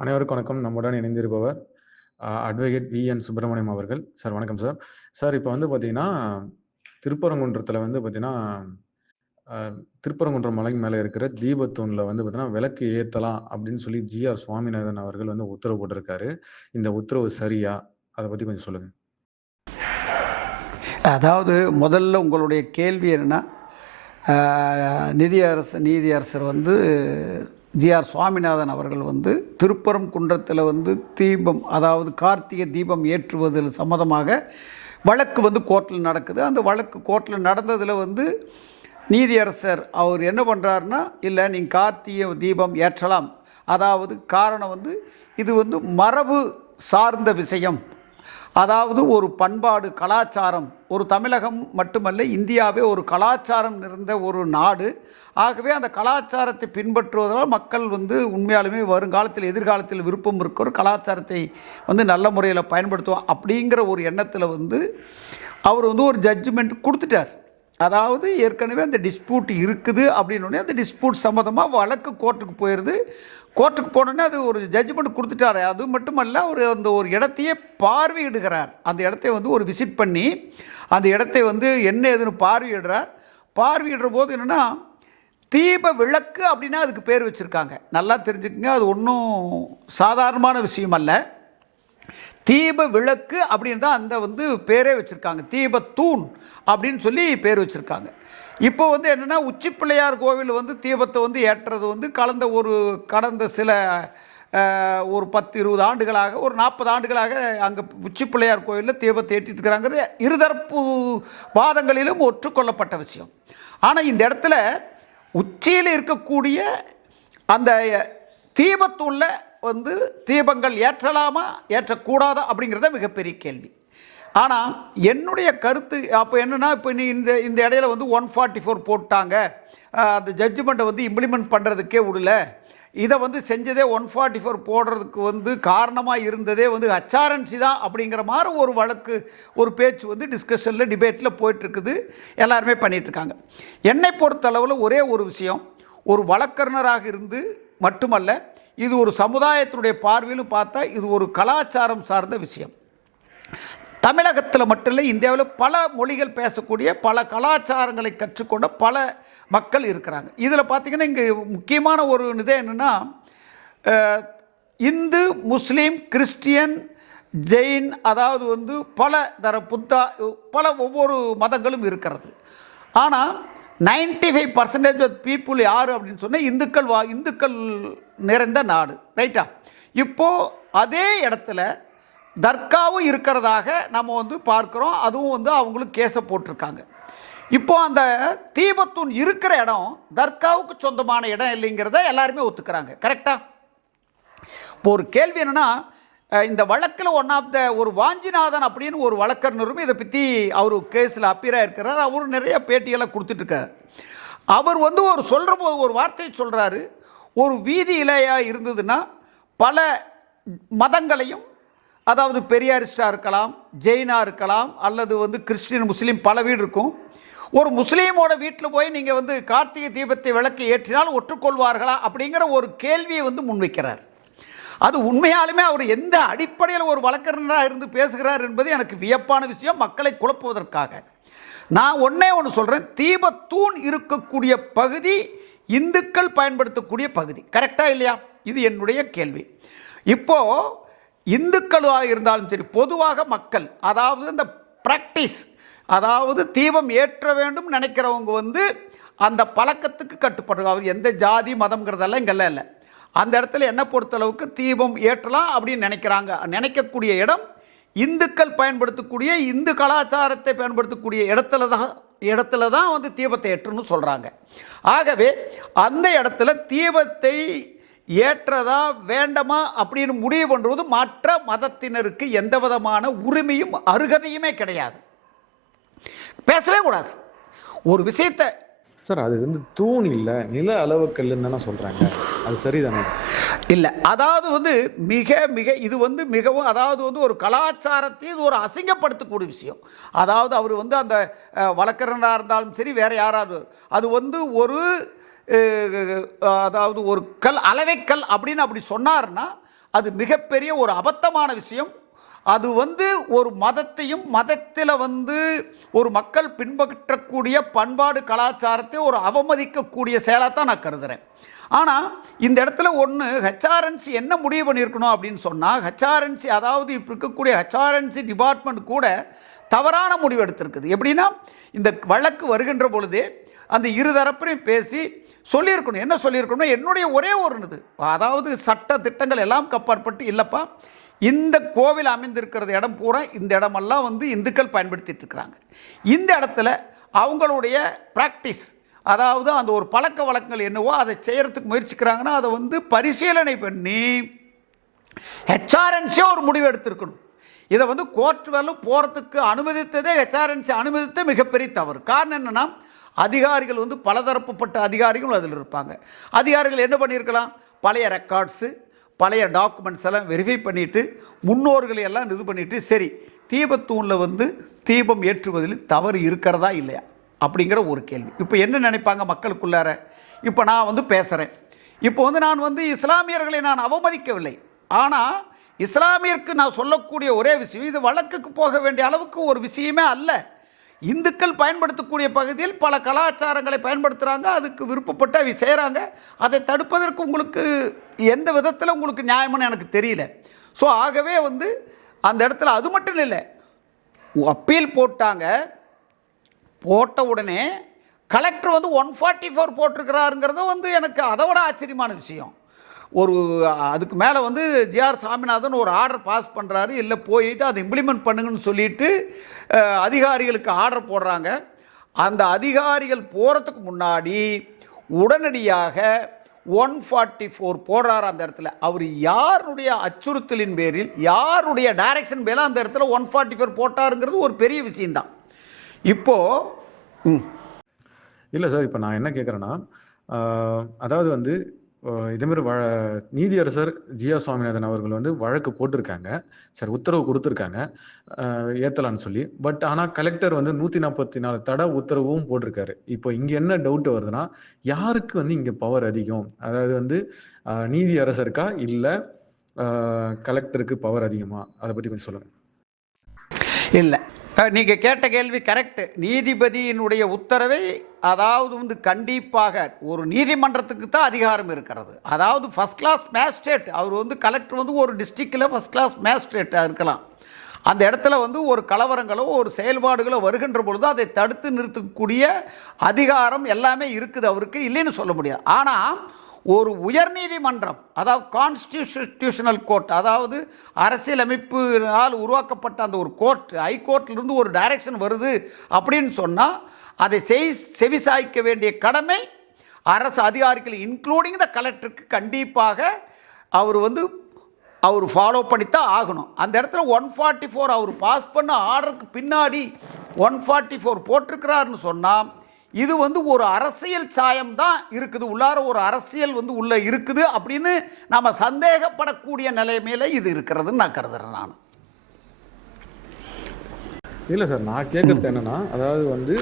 அனைவருக்கும் வணக்கம். நம்முடன் இணைந்திருப்பவர் அட்வொகேட் வி என் சுப்பிரமணியம் அவர்கள். சார் வணக்கம் சார். சார் இப்போ வந்து பார்த்தீங்கன்னா, திருப்பரங்குன்றத்தில் வந்து பார்த்தீங்கன்னா, திருப்பரங்குன்றம் மலை மேலே இருக்கிற தீபத்தூணில் வந்து பார்த்தீங்கன்னா, விளக்கு ஏற்றலாம் அப்படின்னு சொல்லி ஜி.ஆர். சுவாமிநாதன் அவர்கள் வந்து உத்தரவு போட்டிருக்காரு. இந்த உத்தரவு சரியா? அதை பற்றி கொஞ்சம் சொல்லுங்கள் அதாவது முதல்ல உங்களுடைய கேள்வி என்னன்னா, அரசு நீதி நீதியரசர் வந்து ஜி.ஆர். சுவாமிநாதன் அவர்கள் வந்து திருப்பரம் குன்றத்தில் வந்து தீபம் அதாவது கார்த்திகை தீபம் ஏற்றுவதில் சம்மதமாக வழக்கு வந்து கோர்ட்டில் நடக்குது. அந்த வழக்கு கோர்ட்டில் நடந்ததில் வந்து நீதியரசர் அவர் என்ன பண்ணுறாருன்னா இல்லை நீங்கள் கார்த்திகை தீபம் ஏற்றலாம். அதாவது காரணம் வந்து இது வந்து மரபு சார்ந்த விஷயம். அதாவது ஒரு பண்பாடு, கலாச்சாரம் ஒரு தமிழகம் மட்டுமல்ல, இந்தியாவே ஒரு கலாச்சாரம் நிறைந்த ஒரு நாடு. ஆகவே அந்த கலாச்சாரத்தை பின்பற்றுவதால் மக்கள் வந்து உண்மையாலுமே வருங்காலத்தில், எதிர்காலத்தில் விருப்பம் இருக்கிற ஒரு கலாச்சாரத்தை வந்து நல்ல முறையில் பயன்படுத்துவோம். அப்படிங்கிற ஒரு எண்ணத்தில் வந்து அவர் வந்து ஒரு ஜட்ஜ்மெண்ட் கொடுத்துட்டார் அதாவது ஏற்கனவே அந்த டிஸ்பியூட் இருக்குது அப்படின்னோடனே அந்த டிஸ்பியூட் சம்மந்தமாக வழக்கு கோர்ட்டுக்கு போயிடுது கோர்ட்டுக்கு போனோன்னே அது ஒரு ஜட்ஜ்மெண்ட் கொடுத்துட்டாரு அது மட்டுமல்ல, ஒரு அந்த ஒரு இடத்தையே பார்வையிடுகிறார். அந்த இடத்தை வந்து ஒரு விசிட் பண்ணி, அந்த இடத்தை வந்து என்ன ஏதுன்னு பார்வையிடுறார். பார்வையிடுற போது என்னென்னா தீப விளக்கு அப்படின்னா அதுக்கு பேர் வச்சுருக்காங்க நல்லா தெரிஞ்சுக்கங்க. அது ஒன்றும் சாதாரணமான விஷயம் அல்ல. தீப விளக்கு அப்படின்னு தான் அந்த வந்து பேரே வச்சிருக்காங்க. தீபத்தூண் அப்படின்னு சொல்லி பேர் வச்சுருக்காங்க இப்போ வந்து என்னென்னா உச்சி பிள்ளையார் கோவில் வந்து தீபத்தை வந்து ஏற்றுறது வந்து கலந்த ஒரு கடந்த சில ஒரு 10, 20 ஆண்டுகளாக, ஒரு 40 ஆண்டுகளாக அங்கே உச்சி பிள்ளையார் கோவில்ல தீபத்தை ஏற்றிட்டு இருக்கிறாங்கிறது இருதரப்பு வாதங்களிலும் ஒற்றுக்கொள்ளப்பட்ட விஷயம். ஆனால் இந்த இடத்துல உச்சியில் இருக்கக்கூடிய அந்த தீபத்துள்ள வந்து தீபங்கள் ஏற்றலாமா? ஏற்றக்கூடாதா? அப்படிங்கிறது தான் மிகப்பெரிய கேள்வி. ஆனால் என்னுடைய கருத்து அப்போ என்னன்னா, இப்போ நீ இந்த இந்த இடையில வந்து 144 போட்டாங்க. அந்த ஜட்ஜ்மெண்ட்டை வந்து இம்ப்ளிமெண்ட் பண்ணுறதுக்கே விடல. இதை வந்து செஞ்சதே 144 போடுறதுக்கு வந்து காரணமாக இருந்ததே வந்து ஹெச்ஆர்என்சி தான் அப்படிங்கிற மாதிரி ஒரு வழக்கு, ஒரு பேச்சு வந்து டிஸ்கஷனில் டிபேட்டில் போயிட்டுருக்குது எல்லாருமே பண்ணிகிட்ருக்காங்க என்னை பொறுத்தளவில் ஒரே ஒரு விஷயம், ஒரு வழக்கறிஞராக இருந்து மட்டுமல்ல, இது ஒரு சமுதாயத்தினுடைய பார்வையிலும் பார்த்தா, இது ஒரு கலாச்சாரம் சார்ந்த விஷயம். தமிழகத்தில் மட்டும் இந்தியாவில் பல மொழிகள் பேசக்கூடிய, பல கலாச்சாரங்களை கற்றுக்கொண்ட பல மக்கள் இருக்கிறாங்க. இதில் பார்த்தீங்கன்னா, இங்கே முக்கியமான ஒரு இது என்னென்னா இந்து, முஸ்லீம், கிறிஸ்டியன், ஜெயின் அதாவது வந்து பல தர புத்தா பல ஒவ்வொரு மதங்களும் இருக்கிறது. ஆனால் ninety five percentage of people யார் அப்படின்னு சொன்னால் இந்துக்கள் வா இந்துக்கள் நிறைந்த நாடு. ரைட்டா? இப்போது அதே இடத்துல தர்காவும் இருக்கிறதாக நம்ம வந்து பார்க்குறோம். அதுவும் வந்து அவங்களும் கேஸை போட்டிருக்காங்க. இப்போ அந்த தீபத்தூன் இருக்கிற இடம் தர்காவுக்கு சொந்தமான இடம் இல்லைங்கிறத எல்லாருமே ஒத்துக்கிறாங்க. கரெக்டாக இப்போ ஒரு கேள்வி என்னன்னா, இந்த வழக்கில் ஒன் ஆஃப் த ஒரு வாஞ்சிநாதன் அப்படின்னு ஒரு வழக்கறிஞரும் இதை பற்றி அவர் கேஸில் அப்பீராக இருக்கிறார் அவரும் நிறைய பேட்டியெல்லாம் கொடுத்துட்ருக்கார் அவர் வந்து ஒரு சொல்றபோது ஒரு வார்த்தையை சொல்கிறாரு ஒரு வீதியிலயா இருந்ததுன்னா, பல மதங்களையும் அதாவது பெரியாரிஸ்டாக இருக்கலாம், ஜெயினாக இருக்கலாம், அல்லது வந்து கிறிஸ்டின் முஸ்லீம் பல வீடு இருக்கும். ஒரு முஸ்லீமோட வீட்டில் போய் நீங்கள் வந்து கார்த்திகை தீபத்தை விளக்கு ஏற்றினால் ஒற்றுக்கொள்வார்களா? அப்படிங்கிற ஒரு கேள்வியை வந்து முன்வைக்கிறார். அது உண்மையாலுமே அவர் எந்த அடிப்படையில் ஒரு வழக்கறிஞராக இருந்து பேசுகிறார் என்பது எனக்கு வியப்பான விஷயம். மக்களை குழப்புவதற்காக. நான் ஒன்றே ஒன்று சொல்கிறேன் தீபத்தூண் இருக்கக்கூடிய பகுதி இந்துக்கள் பயன்படுத்தக்கூடிய பகுதி. கரெக்டாக இல்லையா? இது என்னுடைய கேள்வி. இப்போ இந்துக்களாக இருந்தாலும் சரி, பொதுவாக மக்கள் அதாவது இந்த ப்ராக்டிஸ் அதாவது தீபம் ஏற்ற வேண்டும் நினைக்கிறவங்க வந்து அந்த பழக்கத்துக்கு கட்டுப்படுவாங்க. எந்த ஜாதி, மதம்ங்கிறதெல்லாம் இங்கெல்லாம் இல்லை அந்த இடத்துல என்ன பொறுத்தளவுக்கு தீபம் ஏற்றலாம் அப்படின்னு நினைக்கிறாங்க. நினைக்கக்கூடிய இடம் இந்துக்கள் பயன்படுத்தக்கூடிய, இந்து கலாச்சாரத்தை பயன்படுத்தக்கூடிய இடத்துல தான் இடத்துல தான் வந்து தீபத்தை ஏற்றுன்னு சொல்கிறாங்க ஆகவே அந்த இடத்துல தீபத்தை ஏற்றதா? வேண்டாமா? அப்படின்னு முடிவு பண்றது மற்ற மதத்தினருக்கு எந்த விதமான உரிமையும், அருகதையுமே கிடையாது. பேசவே கூடாது. ஒரு விஷயத்த சார் அது வந்து தூண் இல்ல. நில அளவு கல்லுன்னு தானே சொல்றாங்க. அது சரிதானே? இல்ல. அதாவது வந்து மிக மிக இது வந்து மிகவும் அதாவது வந்து ஒரு கலாச்சாரத்தை இது ஒரு அசிங்கப்படுத்தக்கூடிய விஷயம். அதாவது அவரு வந்து அந்த அ வழக்கறிஞரா இருந்தாலும் சரி, வேற யாராவது அது வந்து ஒரு அதாவது ஒரு கல் அளவைக்கல் அப்படின்னு அப்படி சொன்னார்னா அது மிகப்பெரிய ஒரு அபத்தமான விஷயம். அது வந்து ஒரு மதத்தையும் மதத்தில் வந்து ஒரு மக்கள் பின்பற்றக்கூடிய பண்பாடு கலாச்சாரத்தை ஒரு அவமதிக்கக்கூடிய செயலாக தான் நான் கருதுகிறேன் ஆனால் இந்த இடத்துல ஒன்று ஹெச்ஆர்என்சி என்ன முடிவு பண்ணியிருக்கணும் அப்படின்னு சொன்னால் ஹெச்ஆர்என்சி அதாவது இப்போ இருக்கக்கூடிய ஹெச்ஆர்என்சி டிபார்ட்மெண்ட் கூட தவறான முடிவு எடுத்திருக்குது. எப்படின்னா இந்த வழக்கு வருகின்ற பொழுதே அந்த இருதரப்பையும் பேசி சொல்லியிருக்கணும். என்ன சொல்லியிருக்கணும் என்னுடைய ஒரே ஒரு இது. அதாவது சட்ட திட்டங்கள் எல்லாம் கப்பாற்பட்டு இல்லைப்பா இந்த கோவில் அமைந்திருக்கிறது இடம் பூரா இந்த இடமெல்லாம் வந்து இந்துக்கள் பயன்படுத்திட்டு இருக்கிறாங்க. இந்த இடத்துல அவங்களுடைய ப்ராக்டிஸ் அதாவது அந்த ஒரு பழக்க வழக்கங்கள் என்னவோ அதை செய்கிறதுக்கு முயற்சிக்கிறாங்கன்னா அதை வந்து பரிசீலனை பண்ணி ஹெச்ஆர்என்சியே ஒரு முடிவு எடுத்திருக்கணும். இதை வந்து கோர்ட் வரலும் போகிறதுக்கு அனுமதித்ததே ஹெச்ஆர்என்சி அனுமதித்த மிகப்பெரிய தவறு. காரணம் என்னென்னா அதிகாரிகள் வந்து பலதரப்புப்பட்ட அதிகாரிகள் அதில் இருப்பாங்க. அதிகாரிகள் என்ன பண்ணியிருக்கலாம்? பழைய ரெக்கார்ட்ஸு பழைய டாக்குமெண்ட்ஸ் எல்லாம் வெரிஃபை பண்ணிவிட்டு முன்னோர்களை எல்லாம் இது பண்ணிவிட்டு சரி தீபத்தூணில் வந்து தீபம் ஏற்றுவதில் தவறு இருக்கிறதா இல்லையா? அப்படிங்கிற ஒரு கேள்வி. இப்போ என்ன நினைப்பாங்க மக்களுக்குள்ளார? இப்போ நான் வந்து பேசுகிறேன் இப்போ வந்து நான் வந்து இஸ்லாமியர்களை நான் அவமதிக்கவில்லை. ஆனால் இஸ்லாமியருக்கு நான் சொல்லக்கூடிய ஒரே விஷயம் இது வழக்குக்கு போக வேண்டிய அளவுக்கு ஒரு விஷயமே அல்ல. இந்துக்கள் பயன்படுத்தக்கூடிய பகுதியில் பல கலாச்சாரங்களை பயன்படுத்துகிறாங்க அதுக்கு விருப்பப்பட்டு அவை செய்கிறாங்க அதை தடுப்பதற்கு உங்களுக்கு எந்த விதத்தில் உங்களுக்கு நியாயம்னு எனக்கு தெரியல. ஸோ ஆகவே வந்து அந்த இடத்துல அது மட்டும் இல்லை அப்பீல் போட்டாங்க. போட்ட உடனே கலெக்டர் வந்து ஒன் ஃபார்ட்டி ஃபோர் போட்டிருக்கிறாருங்கிறதும் வந்து எனக்கு அதை விட ஆச்சரியமான விஷயம். ஒரு அதுக்கு மேலே வந்து ஜிஆர் சாமிநாதன் ஒரு ஆர்டர் பாஸ் பண்ணுறாரு இல்லை போயிட்டு அதை இம்ப்ளிமெண்ட் பண்ணுங்கன்னு சொல்லிட்டு அதிகாரிகளுக்கு ஆர்டர் போடுறாங்க. அந்த அதிகாரிகள் போகிறதுக்கு முன்னாடி உடனடியாக ஒன் ஃபார்ட்டி ஃபோர் போடுறாரு அந்த இடத்துல. அவர் யாருடைய அச்சுறுத்தலின் பேரில் யாருடைய டைரக்ஷன் பேரில் அந்த இடத்துல ஒன் ஃபார்ட்டி ஃபோர் போட்டாருங்கிறது ஒரு பெரிய விஷயம்தான். இப்போது ம். இல்லை சார் இப்போ நான் என்ன கேட்குறேன்னா அதாவது வந்து இதேமாரி வ நீதியரசர் ஜியா சுவாமிநாதன் அவர்கள் வந்து வழக்கு போட்டிருக்காங்க. சார் உத்தரவு கொடுத்துருக்காங்க. ஏற்றலான்னு சொல்லி. பட் ஆனால் கலெக்டர் வந்து நூற்றி நாற்பத்தி நாலு தடை உத்தரவும் போட்டிருக்காரு. இப்போ இங்கே என்ன டவுட் வருதுன்னா யாருக்கு வந்து இங்கே பவர் அதிகம்? அதாவது வந்து நீதியரசருக்கா? இல்லை கலெக்டருக்கு பவர் அதிகமா? அதை பற்றி கொஞ்சம் சொல்லுங்கள் இல்லை. நீங்கள் கேட்ட கேள்வி கரெக்டு நீதிபதியினுடைய உத்தரவை அதாவது வந்து கண்டிப்பாக ஒரு நீதிமன்றத்துக்கு தான் அதிகாரம் இருக்கிறது. அதாவது ஃபஸ்ட் கிளாஸ் மேஜிஸ்ட்ரேட் அவர் வந்து கலெக்டர் வந்து ஒரு டிஸ்ட்ரிக்டில் ஃபஸ்ட் கிளாஸ் மேஜிஸ்ட்ரேட்டாக இருக்கலாம். அந்த இடத்துல வந்து ஒரு கலவரங்களோ ஒரு செயல்பாடுகளோ வருகின்ற பொழுது அதை தடுத்து நிறுத்தக்கூடிய அதிகாரம் எல்லாமே இருக்குது அவருக்கு இல்லைன்னு சொல்ல முடியாது. ஆனால் ஒரு உயர்நீதிமன்றம் அதாவது கான்ஸ்டிடியூஷனல் கோர்ட் அதாவது அரசியலமைப்பினால் உருவாக்கப்பட்ட அந்த ஒரு கோர்ட் ஹைகோர்ட்லேருந்து ஒரு டைரக்ஷன் வருது அப்படின்னு சொன்னால் அதை செய் செவிசாய்க்க வேண்டிய கடமை அரசு அதிகாரிகள் இன்க்ளூடிங் த கலெக்டருக்கு கண்டிப்பாக அவர் வந்து அவர் ஃபாலோ பண்ணித்தான் ஆகணும். அந்த இடத்துல ஒன் ஃபார்ட்டி ஃபோர் அவர் பாஸ் பண்ண ஆர்டருக்கு பின்னாடி ஒன் ஃபார்ட்டி ஃபோர் போட்டிருக்கிறாருன்னு சொன்னால் இது வந்து ஒரு அரசியல் சாயம் தான் இருக்குது. உள்ளார ஒரு அரசியல் வந்து உள்ளே இருக்குது அப்படின்னு நாம் சந்தேகப்படக்கூடிய நிலைமையில இது இருக்கிறதுன்னு நான் கருதுறேன் நான். இல்லை சார் நான் கேட்கறது என்னன்னா அதாவது வந்து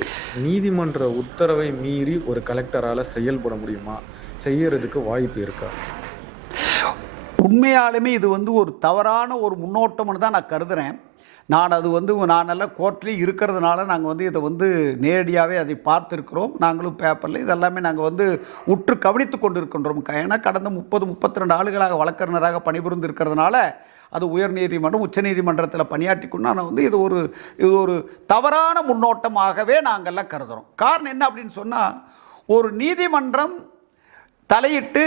நீதிமன்ற உத்தரவை மீறி ஒரு கலெக்டரால செயல்பட முடியுமா? செய்யறதுக்கு வாய்ப்பு இருக்கா? உண்மையாலுமே இது வந்து ஒரு தவறான ஒரு முன்னோட்டம்னு தான் நான் கருதுகிறேன் நான் அது வந்து நான் நல்ல கோர்ட்லேயும் இருக்கிறதுனால நாங்கள் வந்து இதை வந்து நேரடியாகவே அதை பார்த்துருக்கிறோம். நாங்களும் பேப்பரில் இதெல்லாமே நாங்கள் வந்து உற்று கவனித்து கொண்டு இருக்கின்றோம் ஏன்னா கடந்த முப்பது முப்பத்தி ரெண்டு ஆளுகளாக வழக்கறிஞராக பணிபுரிந்து இருக்கிறதுனால அது உயர்நீதிமன்றம் உச்சநீதிமன்றத்தில் பணியாற்றி கொண்டு நான் வந்து இது ஒரு இது ஒரு தவறான முன்னோட்டமாகவே நாங்கள்லாம் கருதுகிறோம் காரணம் என்ன அப்படின்னு சொன்னால் ஒரு நீதிமன்றம் தலையிட்டு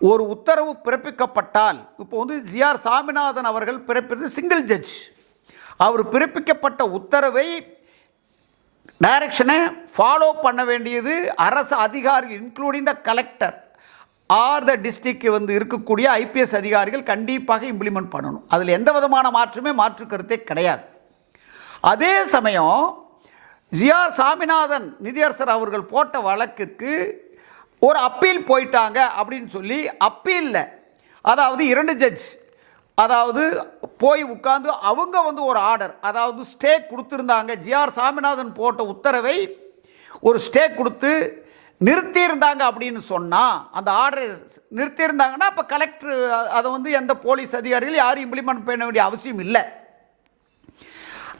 ஒரு உத்தரவு பிறப்பிக்கப்பட்டால் இப்போ வந்து ஜிஆர் சாமிநாதன் அவர்கள் பிறப்பிறது சிங்கிள் ஜட்ஜ் அவர் பிறப்பிக்கப்பட்ட உத்தரவை டைரக்ஷனை ஃபாலோ பண்ண வேண்டியது அரசு அதிகாரி including the collector or the district வந்து இருக்கக்கூடிய ஐபிஎஸ் அதிகாரிகள் கண்டிப்பாக இம்ப்ளிமெண்ட் பண்ணணும். அதில் எந்த விதமான மாற்றுமே மாற்று கருத்தே கிடையாது. அதே சமயம் ஜிஆர் சாமிநாதன் நிதியரசர் அவர்கள் போட்ட வழக்கிற்கு ஒரு அப்பீல் போயிட்டாங்க அப்படின்னு சொல்லி அப்பீலில் அதாவது இரண்டு ஜட்ஜ் அதாவது போய் உட்காந்து அவங்க வந்து ஒரு ஆர்டர் அதாவது ஸ்டே கொடுத்துருந்தாங்க. ஜிஆர் சாமிநாதன் போட்ட உத்தரவை ஒரு ஸ்டே கொடுத்து நிறுத்தியிருந்தாங்க அப்படின்னு சொன்னால் அந்த ஆர்டரை நிறுத்தியிருந்தாங்கன்னா அப்போ கலெக்டர் அதை வந்து எந்த போலீஸ் அதிகாரிகள் யாரும் இம்ப்ளிமெண்ட் பண்ண வேண்டிய அவசியம் இல்லை.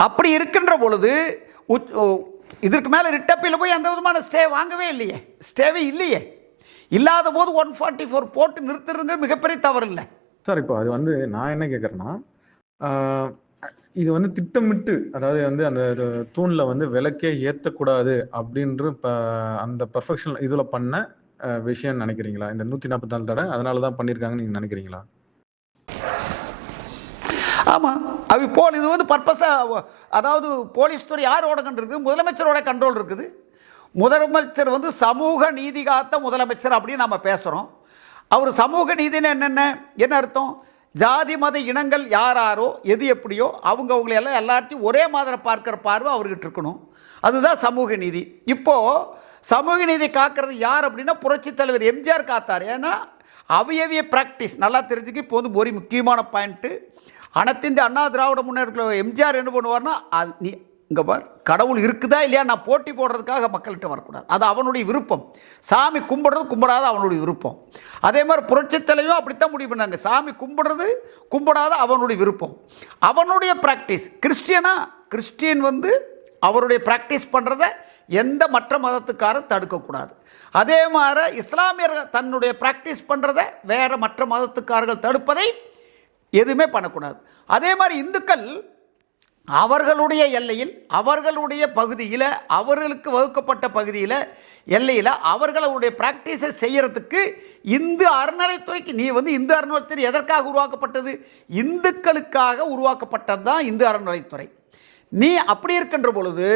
அப்படி இருக்கின்ற பொழுது இதற்கு மேலே ரிட்டப்பில் போய் எந்த விதமான ஸ்டே வாங்கவே இல்லையே. ஸ்டேவே இல்லையே. இல்லாத போது ஒன் ஃபார்ட்டி ஃபோர் போட்டு நிறுத்துறது மிகப்பெரிய தவறு இல்லை. சார் இப்போ அது வந்து நான் என்ன கேட்குறேன்னா இது வந்து திட்டமிட்டு அதாவது வந்து அந்த தூணில் வந்து விளக்கே ஏற்றக்கூடாது அப்படின்ற இப்போ அந்த பர்ஃபெக்ஷன் இதில் பண்ண விஷயம்னு நினைக்கிறீங்களா? இந்த நூற்றி நாற்பத்தி நாலு தடை அதனால தான் பண்ணியிருக்காங்கன்னு நீங்கள் நினைக்கிறீங்களா? ஆமாம் அవి போல் இது வந்து பர்பஸாக அதாவது போலீஸ் துறை யாரோட கண்டு இருக்குது? முதலமைச்சரோட கண்ட்ரோல் இருக்குது. முதலமைச்சர் வந்து சமூக நீதி காத்த முதலமைச்சர் அப்படின்னு நம்ம பேசுகிறோம் அவர் சமூக நீதின்னு என்னென்ன? என்ன அர்த்தம்? ஜாதி மத இனங்கள் யாராரோ எது எப்படியோ அவங்க அவங்களையெல்லாம் எல்லாத்தையும் ஒரே மாதிரி பார்க்குற பார்வை அவர்கிட்ட இருக்கணும். அதுதான் சமூக நீதி. இப்போது சமூக நீதி காக்கிறது யார் அப்படின்னா புரட்சி தலைவர் எம்ஜிஆர் காத்தார். ஏன்னா அவையவிய ப்ராக்டிஸ் நல்லா தெரிஞ்சுக்க இப்போ வந்து ஒரு முக்கியமான பாயிண்ட்டு அனைத்திந்திய அண்ணா திராவிட முன்னேற்ற எம்ஜிஆர் என்ன பண்ணுவார்னா அது நீ இங்கே பார் கடவுள் இருக்குதா இல்லையா? நான் போட்டி போடுறதுக்காக மக்கள்கிட்ட வரக்கூடாது. அது அவனுடைய விருப்பம். சாமி கும்பிடுறது கும்பிடாத அவனுடைய விருப்பம். அதே மாதிரி புரட்சித்தலையும் அப்படித்தான் முடிவு பண்ணாங்க. சாமி கும்பிடுறது கும்பிடாத அவனுடைய விருப்பம். அவனுடைய ப்ராக்டிஸ் கிறிஸ்டியனா? கிறிஸ்டியன் வந்து அவருடைய ப்ராக்டிஸ் பண்ணுறத எந்த மற்ற மதத்துக்காரும் தடுக்கக்கூடாது. அதே மாதிரி இஸ்லாமியர்கள் தன்னுடைய ப்ராக்டிஸ் பண்ணுறத வேறு மற்ற மதத்துக்காரர்கள் தடுப்பதை எதுவுமே பண்ணக்கூடாது. அதே மாதிரி இந்துக்கள் அவர்களுடைய எல்லையில் அவர்களுடைய பகுதியில் அவர்களுக்கு வகுக்கப்பட்ட பகுதியில் எல்லையில் அவர்களுடைய ப்ராக்டிஸை செய்கிறதுக்கு இந்து அறநிலைத்துறைக்கு நீ வந்து இந்து அறநிலைத்துறை எதற்காக உருவாக்கப்பட்டது? இந்துக்களுக்காக உருவாக்கப்பட்டது தான் இந்து அறநிலைத்துறை நீ அப்படி இருக்கின்ற பொழுது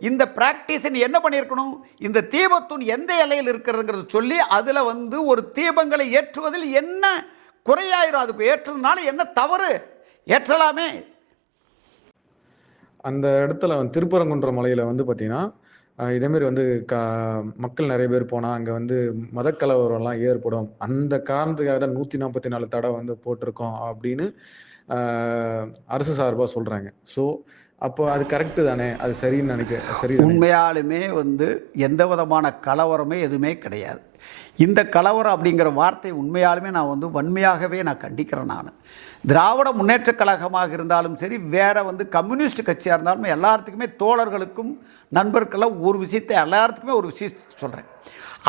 இந்த ப்ராக்டிஸை நீ என்ன பண்ணியிருக்கணும்? இந்த தீபத்தூண் எந்த எல்லையில் இருக்கிறதுங்கிறத சொல்லி அதில் வந்து ஒரு தீபங்களை ஏற்றுவதில் என்ன குறையாயிரும்? அதுக்கு ஏற்றுறதுனால என்ன தவறு? ஏற்றலாமே. அந்த இடத்துல வந்து திருப்பரங்குன்ற மலையில் வந்து பார்த்தீங்கன்னா இதேமாரி வந்து க மக்கள் நிறைய பேர் போனால் அங்கே வந்து மதக்கலவரம்லாம் ஏற்படும். அந்த காரணத்துக்காக தான் நூற்றி நாற்பத்தி நாலு தடை வந்து போட்டிருக்கோம் அப்படின்னு அரசு சார்பாக சொல்கிறாங்க ஸோ அப்போ அது கரெக்டு தானே? அது சரின்னு நினைக்க சரி உண்மையாலுமே வந்து எந்த விதமான கலவரமே எதுவுமே கிடையாது. இந்த கலவரம் அப்படிங்கிற வார்த்தை உண்மையாலுமே நான் வந்து வன்மையாகவே நான் கண்டிக்கிறேன் நான். திராவிட முன்னேற்றக் கழகமாக இருந்தாலும் சரி வேறு வந்து கம்யூனிஸ்ட் கட்சியாக இருந்தாலும் எல்லாத்துக்குமே தோழர்களுக்கும் நண்பர்களும் ஒரு விஷயத்தை எல்லாத்துக்குமே ஒரு விஷயத்தை சொல்கிறேன்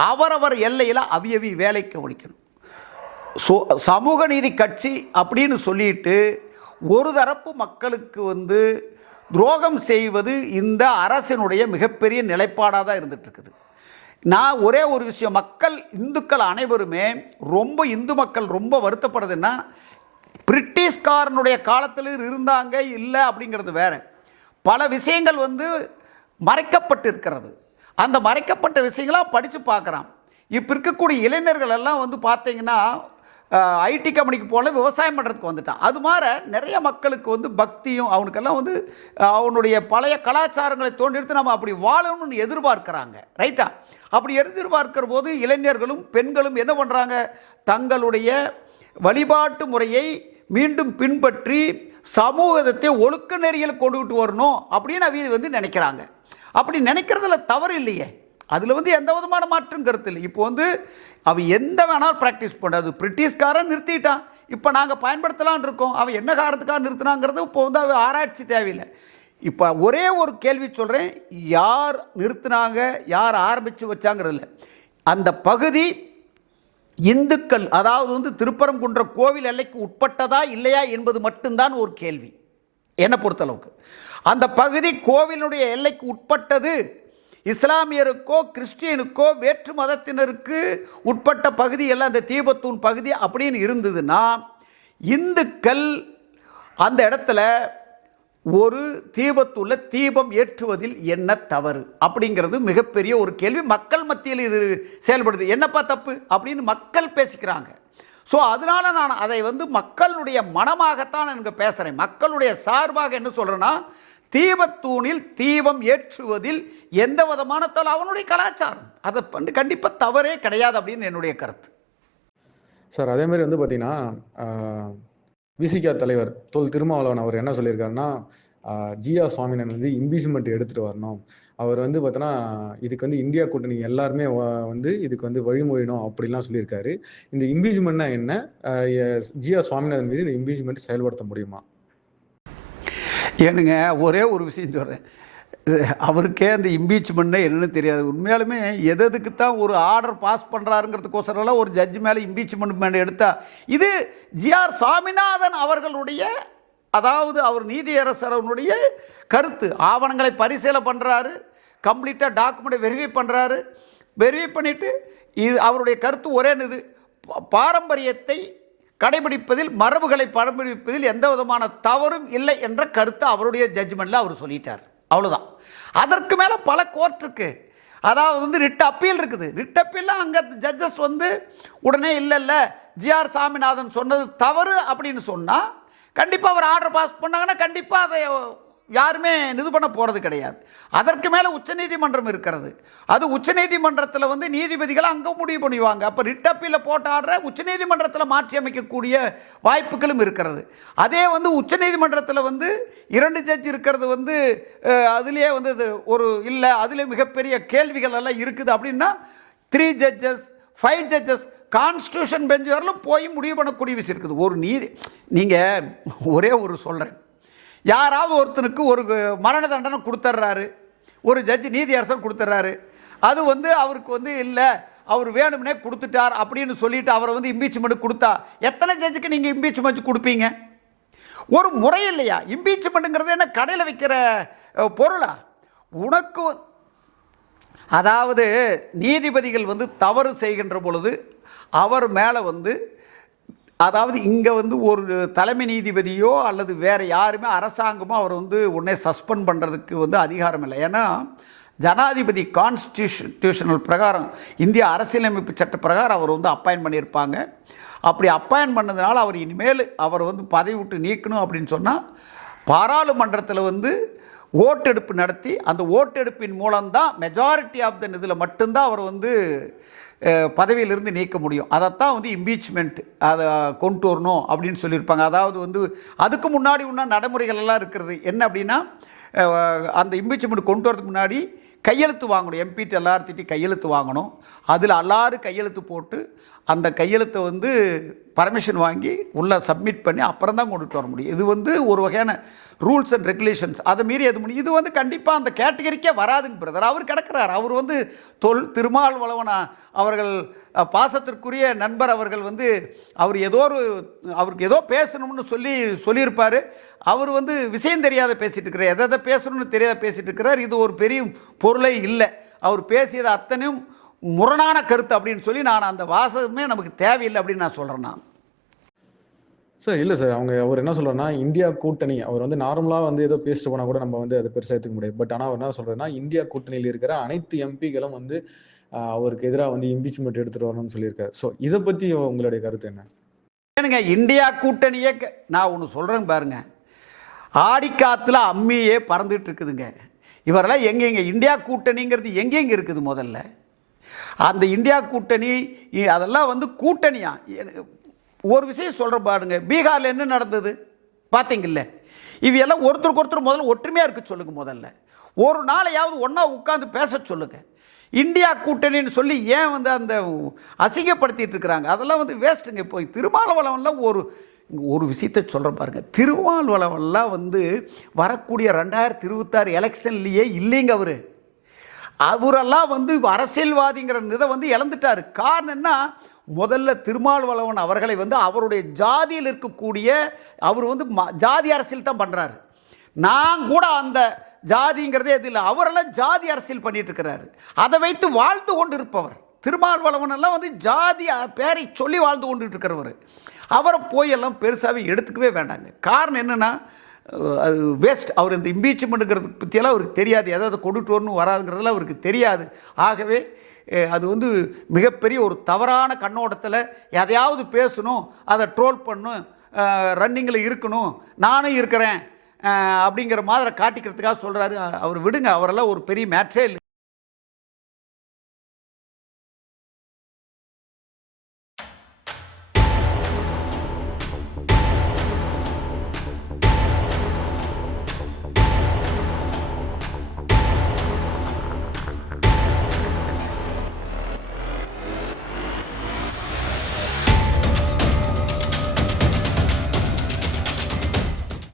அவரவர் எல்லையில் அவியவி வேலைக்கு ஒழிக்கணும். சோ சமூக நீதி கட்சி அப்படின்னு சொல்லிட்டு ஒரு தரப்பு மக்களுக்கு வந்து துரோகம் செய்வது இந்த அரசினுடைய மிகப்பெரிய நிலைப்பாடாக தான் இருந்துகிட்ருக்குது நான் ஒரே ஒரு விஷயம் மக்கள் இந்துக்கள் அனைவருமே ரொம்ப இந்து மக்கள் ரொம்ப வருத்தப்படுதுன்னா பிரிட்டிஷ்காரனுடைய காலத்தில் இருந்தாங்க இல்லை அப்படிங்கிறது வேற. பல விஷயங்கள் வந்து மறைக்கப்பட்டு இருக்கிறது அந்த மறைக்கப்பட்ட விஷயங்களாக படித்து பார்க்குறான். இப்போ இருக்கக்கூடிய இளைஞர்கள் எல்லாம் வந்து பார்த்தீங்கன்னா ஐடி கம்பெனிக்கு போல விவசாயம் பண்ணுறதுக்கு வந்துட்டான். அது மாதிரி நிறைய மக்களுக்கு வந்து பக்தியும் அவனுக்கெல்லாம் வந்து அவனுடைய பழைய கலாச்சாரங்களை தோன்றெடுத்து நம்ம அப்படி வாழணும்னு எதிர்பார்க்குறாங்க. ரைட்டா? அப்படி எதிர்பார்க்கிற போது இளைஞர்களும் பெண்களும் என்ன பண்ணுறாங்க தங்களுடைய வழிபாட்டு முறையை மீண்டும் பின்பற்றி சமூகத்தை ஒழுக்க நெறியில் கொண்டுகிட்டு வரணும் அப்படின்னு அவங்க வந்து நினைக்கிறாங்க. அப்படி நினைக்கிறதுல தவறு இல்லையே. அதில் வந்து எந்த விதமான மாற்றும் கருத்து இல்லை. இப்போ வந்து அவன் எந்த வேணாலும் ப்ராக்டிஸ் பண்ணாது பிரிட்டிஷ்காரன் நிறுத்திட்டான். இப்போ நாங்கள் பயன்படுத்தலான் இருக்கோம். அவன் என்ன காரணத்துக்காக நிறுத்தினாங்கிறது இப்போ வந்து அவன் ஆராய்ச்சி தேவையில்லை. இப்போ ஒரே ஒரு கேள்வி சொல்கிறேன் யார் நிறுத்தினாங்க? யார் ஆரம்பித்து வச்சாங்கிறது இல்லை அந்த பகுதி இந்துக்கள் அதாவது வந்து திருப்பரங்குன்ற கோவில் எல்லைக்கு உட்பட்டதா இல்லையா என்பது மட்டும்தான் ஒரு கேள்வி. என்னை பொறுத்தளவுக்கு. அந்த பகுதி கோவிலுடைய எல்லைக்கு உட்பட்டது. இஸ்லாமியருக்கோ கிறிஸ்டியனுக்கோ வேற்று மதத்தினருக்கு உட்பட்ட பகுதி எல்லாம் அந்த தீபத்தூன் பகுதி அப்படின்னு இருந்ததுன்னா இந்துக்கள் அந்த இடத்துல ஒரு தீபத்துள்ள தீபம் ஏற்றுவதில் என்ன தவறு? அப்படிங்கிறது மிகப்பெரிய ஒரு கேள்வி. மக்கள் மத்தியில் இது செயல்படுது. என்னப்பா தப்பு? அப்படின்னு மக்கள் பேசிக்கிறாங்க. ஸோ அதனால நான் அதை வந்து மக்களுடைய மனமாகத்தான் எனக்கு பேசுகிறேன் மக்களுடைய சார்பாக என்ன சொல்கிறேன்னா தீபத்தூணில் தீபம் ஏற்றுவதில் எந்த விதமான அவனுடைய கலாச்சாரம். அதை வந்து கண்டிப்பாக தவறே கிடையாது அப்படின்னு என்னுடைய கருத்து. சார் அதே மாதிரி வந்து பார்த்தீங்கன்னா விசிகா தலைவர் தொல் திருமாவளவன் அவர் என்ன சொல்லியிருக்காருன்னா ஜியா சுவாமினன் வந்து இம்பீச்மெண்ட் எடுத்துட்டு வரணும். அவர் வந்து பார்த்தோன்னா இதுக்கு வந்து இந்தியா கூட்டணி எல்லாருமே வந்து இதுக்கு வந்து வழிமொழியணும் அப்படிலாம் சொல்லியிருக்காரு. இந்த இம்பீச்மெண்ட்னா என்ன? ஜியா சுவாமிநாதன் மீது இந்த இம்பீச்மெண்ட் செயல்படுத்த முடியுமா? ஏனுங்க ஒரே ஒரு விஷயம் சொல்கிறேன் அவருக்கே அந்த இம்பீச்மெண்ட்னா என்னன்னு தெரியாது. உண்மையாலுமே எதுக்கு தான் ஒரு ஆர்டர் பாஸ் பண்ணுறாருங்கிறதுக்கோசரெல்லாம் ஒரு ஜட்ஜ் மேலே இம்பீச்மெண்ட் மேலே எடுத்தா இது ஜிஆர் சாமிநாதன் அவர்களுடைய அதாவது அவர் நீதியரசரனுடைய கருத்து. ஆவணங்களை பரிசீலனை பண்ணுறாரு கம்ப்ளீட்டாக டாக்குமெண்ட் வெரிஃபை பண்ணுறாரு வெரிஃபை பண்ணிவிட்டு இது அவருடைய கருத்து ஒரே இது. பாரம்பரியத்தை கடைபிடிப்பதில் மரபுகளை பரம்பிடிப்பதில் எந்த விதமான தவறும் இல்லை என்ற கருத்தை அவருடைய ஜட்ஜ்மெண்ட்டில் அவர் சொல்லிட்டார். அவ்வளோதான் அதற்கு மேலே பல கோர்ட் இருக்குது அதாவது வந்து ரிட் அப்பீல் இருக்குது. ரிட் அப்பீல்லாம் அங்கே ஜட்ஜஸ் வந்து உடனே இல்லை இல்லை ஜிஆர் சாமிநாதன் சொன்னது தவறு அப்படின்னு சொன்னால் கண்டிப்பாக அவர் ஆர்டர் பாஸ் பண்ணாங்கன்னா கண்டிப்பாக அதை யாருமே இது பண்ண போகிறது கிடையாது. அதற்கு மேலே உச்சநீதிமன்றம் இருக்கிறது. அது உச்சநீதிமன்றத்தில் வந்து நீதிபதிகளை அங்கே முடிவு பண்ணுவாங்க அப்போ ரிட்டப்பியில் போட்ட ஆர்டரை உச்சநீதிமன்றத்தில் மாற்றி அமைக்கக்கூடிய வாய்ப்புகளும் இருக்கிறது. அதே வந்து உச்சநீதிமன்றத்தில் வந்து இரண்டு ஜட்ஜ் இருக்கிறது வந்து அதுலேயே வந்து இது ஒரு இல்லை அதுலேயே மிகப்பெரிய கேள்விகள் எல்லாம் இருக்குது அப்படின்னா three judges five judges constitution bench வரலும் போய் முடிவு பண்ணக்கூடிய விஷயம் இருக்குது. ஒரு நீதி நீங்கள் ஒரே ஒரு சொல்கிறேன் யாராவது ஒருத்தனுக்கு ஒரு மரண தண்டனை கொடுத்துட்றாரு ஒரு ஜட்ஜி நீதியரசர் கொடுத்துட்றாரு அது வந்து அவருக்கு வந்து இல்லை அவர் வேணும்னே கொடுத்துட்டார் அப்படின்னு சொல்லிட்டு அவரை வந்து இம்பீச்மெண்ட் கொடுத்தா எத்தனை ஜட்ஜுக்கு நீங்கள் இம்பீச்மெண்ட் கொடுப்பீங்க? ஒரு முறை இல்லையா? இம்பீச்மெண்ட்டுங்கிறது என்ன கடையில் வைக்கிற பொருளா? உனக்கு அதாவது நீதிபதிகள் வந்து தவறு செய்கின்ற பொழுது அவர் மேலே வந்து அதாவது இங்கே வந்து ஒரு தலைமை நீதிபதியோ அல்லது வேறு யாருமே அரசாங்கமோ அவர் வந்து உடனே சஸ்பெண்ட் பண்ணுறதுக்கு வந்து அதிகாரம் இல்லை. ஏன்னா ஜனாதிபதி கான்ஸ்டியூஷனல் பிரகாரம் இந்திய அரசியலமைப்பு சட்ட பிரகாரம் அவர் வந்து அப்பாயின் பண்ணியிருப்பாங்க. அப்படி அப்பாயின் பண்ணதுனால அவர் இனிமேல் அவர் வந்து பதவி விட்டு நீக்கணும் அப்படின்னு சொன்னால் பாராளுமன்றத்தில் வந்து ஓட்டெடுப்பு நடத்தி அந்த ஓட்டெடுப்பின் மூலம்தான் மெஜாரிட்டி ஆஃப் த இதில் மட்டும்தான் அவர் வந்து பதவியிலிருந்து நீக்க முடியும். அதைத்தான் வந்து இம்பீச்மெண்ட் அதை கொண்டு வரணும் அப்படின்னு சொல்லியிருப்பாங்க. அதாவது வந்து அதுக்கு முன்னாடி இன்னும் நடைமுறைகள் எல்லாம் இருக்கிறது. என்ன அப்படின்னா அந்த இம்பீச்மெண்ட் கொண்டு வரதுக்கு முன்னாடி கையெழுத்து வாங்கணும். எம்பிட்டு எல்லார்த்திட்டையும் கையெழுத்து வாங்கணும். அதில் எல்லாரும் கையெழுத்து போட்டு அந்த கையெழுத்தை வந்து பர்மிஷன் வாங்கி உள்ளே சப்மிட் பண்ணி அப்புறம் தான் கொண்டுட்டு வர முடியும். இது வந்து ஒரு வகையான ரூல்ஸ் அண்ட் ரெகுலேஷன்ஸ் அதை மீறி அது முடியும்? இது வந்து கண்டிப்பாக அந்த கேட்டகரிக்கே வராதுங்க பிரதர் அவர் கிடக்கிறார். அவர் வந்து தொல் திருமால் வளவனா அவர்கள் பாசத்திற்குரிய நண்பர் அவர்கள் வந்து அவர் ஏதோ ஒரு அவருக்கு ஏதோ பேசணும்னு சொல்லி சொல்லியிருப்பார். அவர் வந்து விஷயம் தெரியாத பேசிகிட்டு இருக்கிறார். எதை எதை பேசணும்னு தெரியாத பேசிகிட்டு இருக்கிறார். இது ஒரு பெரிய பொருளே இல்லை. அவர் பேசியது அத்தனையும் முரணான கருத்து அப்படின்னு சொல்லி நான் அந்த வாசகமே நமக்கு தேவையில்லை அப்படின்னு நான் சொல்கிறேன் நான். சார் இல்லை சார். அவங்க அவர் என்ன சொல்றாருன்னா இந்தியா கூட்டணி. அவர் வந்து நார்மலாக வந்து ஏதோ பேசிட்டு போனால் கூட நம்ம வந்து அதை பெருசாக எடுத்துக்க முடியாது. பட் ஆனால் அவர் என்ன சொல்றாருன்னா இந்தியா கூட்டணியில் இருக்கிற அனைத்து எம்பிகளும் வந்து அவருக்கு எதிராக வந்து இம்பீச்மெண்ட் எடுத்துட்டு வரணும்னு சொல்லியிருக்காரு. ஸோ இதை பற்றி உங்களுடைய கருத்து என்ன? ஏனுங்க இந்தியா கூட்டணியே நான் ஒன்று சொல்கிறேன் பாருங்க. ஆடிக்காத்துல அம்மியே பறந்துட்டு இருக்குதுங்க. இவரெல்லாம் எங்கெங்க இந்தியா கூட்டணிங்கிறது எங்கெங்க இருக்குது முதல்ல? அந்த இந்தியா கூட்டணி இ- அதெல்லாம் வந்து கூட்டணியா? எனக்கு ஒரு விஷயம் சொல்கிற பாருங்க. பீகாரில் என்ன நடந்தது? பார்த்தீங்கல்ல இவையெல்லாம் ஒருத்தருக்கு ஒருத்தர் முதல்ல ஒற்றுமையாக இருக்க சொல்லுங்க முதல்ல. ஒரு நாளையாவது ஒன்றா உட்காந்து பேச சொல்லுங்கள் இந்தியா கூட்டணின்னு சொல்லி ஏன் வந்து அந்த அசிங்கப்படுத்திட்டு இருக்கிறாங்க? அதெல்லாம் வந்து வேஸ்ட்டுங்க. இப்போ திருமாவளவன்லாம் ஒரு ஒரு விஷயத்த சொல்கிறேன் பாருங்கள் திருமாவளவன்லாம் வந்து வரக்கூடிய ரெண்டாயிரத்தி இருபத்தாறு எலெக்ஷன்லேயே இல்லைங்க அவர். அவரெல்லாம் வந்து அரசியல்வாதிங்கிற இதை வந்து இழந்துட்டார். காரணம் என்ன? முதல்ல திருமாவளவன் அவர்களை வந்து அவருடைய ஜாதியில் இருக்கக்கூடிய அவர் வந்து ம- ஜாதி அரசியல் தான் பண்ணுறாரு நான் கூட அந்த ஜாதிங்கிறதே இது இல்லை. அவரெல்லாம் ஜாதி அரசியல் பண்ணிட்டு இருக்கிறாரு. அதை வைத்து வாழ்ந்து கொண்டு இருப்பவர் திருமாவளவன் எல்லாம் வந்து ஜாதி பேரை சொல்லி வாழ்ந்து கொண்டு இருக்கிறவர். அவரை போய் எல்லாம் பெருசாகவே எடுத்துக்கவே வேண்டாங்க. காரணம் என்னென்னா அது வேஸ்ட் அவர் இந்த இம்பீச்மெண்ட்டுங்கிறது பற்றியெல்லாம் அவருக்கு தெரியாது. எதாவது கொடுட்டோன்னு வரணும் அவருக்கு தெரியாது. ஆகவே அது வந்து மிகப்பெரிய ஒரு தவறான கண்ணோட்டத்தில் எதையாவது பேசணும் அதை ட்ரோல் பண்ணும் ரன்னிங்கில் இருக்கணும். நானும் இருக்கிறேன் அப்படிங்கிற மாதிரி காட்டிக்கிறதுக்காக சொல்கிறாரு அவர் விடுங்க அவரெல்லாம் ஒரு பெரிய மேட்ரே இல்லை.